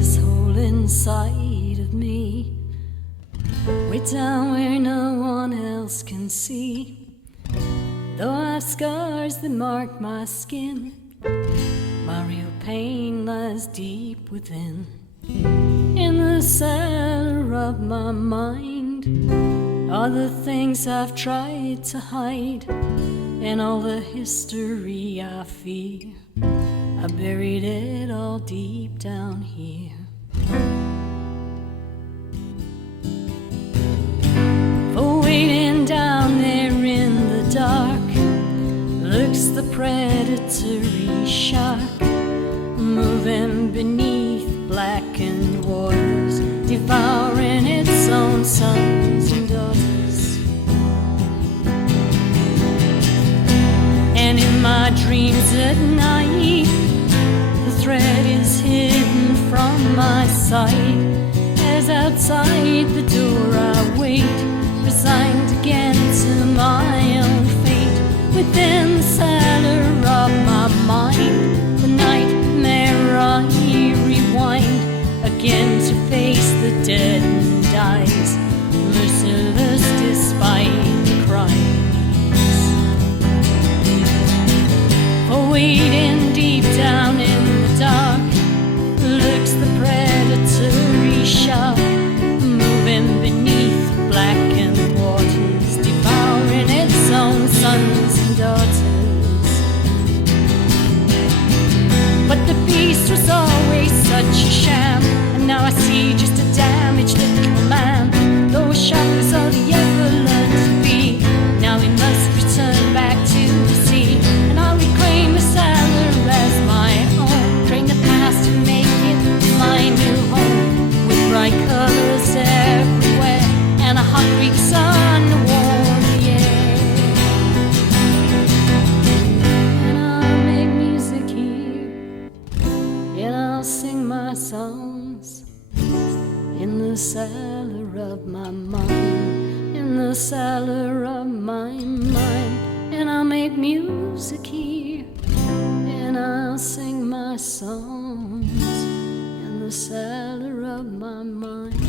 this hole inside of me, way down where no one else can see. Though I've scars that mark my skin, my real pain lies deep within. In the cellar of my mind are the things I've tried to hide, and all the history I fear. I buried it all deep down here. For waiting down there in the dark lurks the predatory shark, moving beneath blackened waters, devouring its own sons and daughters. And in my dreams at night, the thread is hidden from my sight, as outside the door I wait, resigned again to my own fate. Within the cellar of my mind, the nightmare I rewind, again to face the dead and dies, merciless despite the cries. For waiting deep down in the dark lurks the predatory shark, moving beneath blackened waters, devouring its own sons and daughters. But the beast was always such a sham, and now I see just a damaged little man. Though a shark was all he ever learned to be, now he must return back to the sea. And I'll reclaim the cellar as my own, drain the past and make it my new home, with bright colors everywhere and a hot Greek sun to warm the air. And I'll make music here, and I'll sing my songs in the cellar of my mind, in the cellar of my mind. And I'll make music here, and I'll sing my songs in the cellar of my mind.